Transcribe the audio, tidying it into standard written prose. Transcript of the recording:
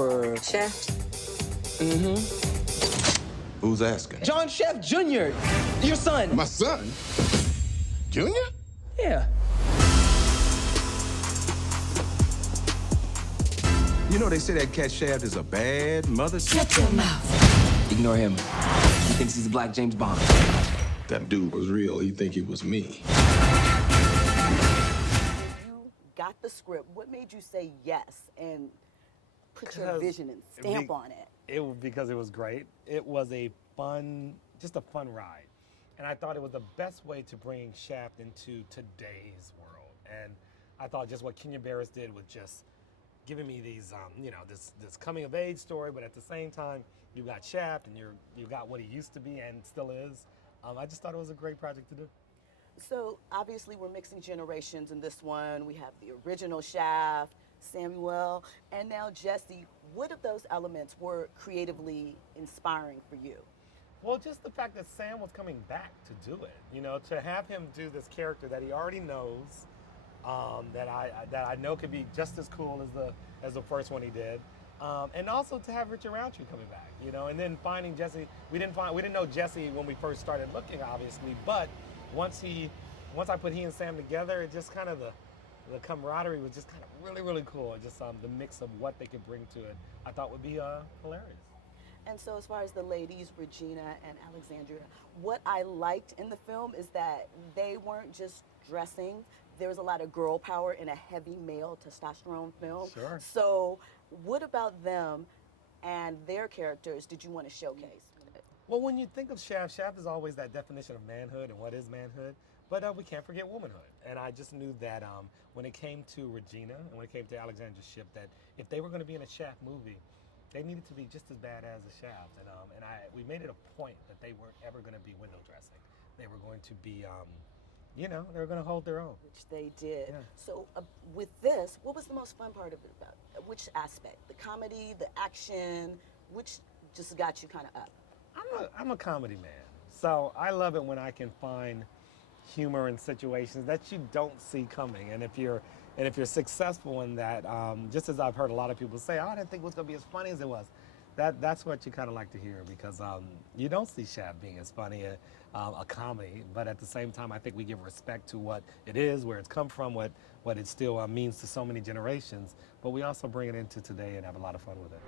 for... Chef? Mm-hmm. Who's asking? John Chef Jr., your son. My son? Junior? Yeah. You know, they say that cat Shaft is a bad mother. Shut your mouth. Ignore him. He thinks he's a black James Bond. That dude was real. He think he was me. You got the script. What made you say yes and put your vision and stamp on it? It was because it was great. It was a fun, just a fun ride. And I thought it was the best way to bring Shaft into today's world. And I thought just what Kenya Barris did was just giving me these, you know, this coming of age story, but at the same time, you got Shaft and you got what he used to be and still is. I just thought it was a great project to do. So obviously we're mixing generations in this one. We have the original Shaft, Samuel, and now Jesse. What of those elements were creatively inspiring for you? Well, just the fact that Sam was coming back to do it. You know, to have him do this character that he already knows, that I know could be just as cool as the first one he did. And also to have Richard Roundtree coming back, you know, and then finding Jesse. We didn't know Jesse when we first started looking, obviously, but once I put he and Sam together, it just kind of the camaraderie was just kind of really, really cool. Just the mix of what they could bring to it, I thought would be hilarious. And so as far as the ladies, Regina and Alexandria, what I liked in the film is that they weren't just dressing. There was a lot of girl power in a heavy male testosterone film. Sure. So what about them and their characters did you want to showcase? Well, when you think of Shaft, Shaft is always that definition of manhood and what is manhood. But we can't forget womanhood. And I just knew that when it came to Regina and when it came to Alexandra Shipp, that if they were going to be in a Shaft movie, they needed to be just as badass as Shaft. And we made it a point that they weren't ever going to be window dressing. They were going to be, you know, they were going to hold their own. Which they did. Yeah. So with this, what was the most fun part of it about? Which aspect? The comedy, the action, which just got you kind of up? I'm a comedy man. So I love it when I can find humor in situations that you don't see coming. And if you're successful in that, just as I've heard a lot of people say, oh, I didn't think it was going to be as funny as it was. That's what you kind of like to hear, because you don't see Shaft being as funny a comedy, but at the same time, I think we give respect to what it is, where it's come from, what it still means to so many generations, but we also bring it into today and have a lot of fun with it.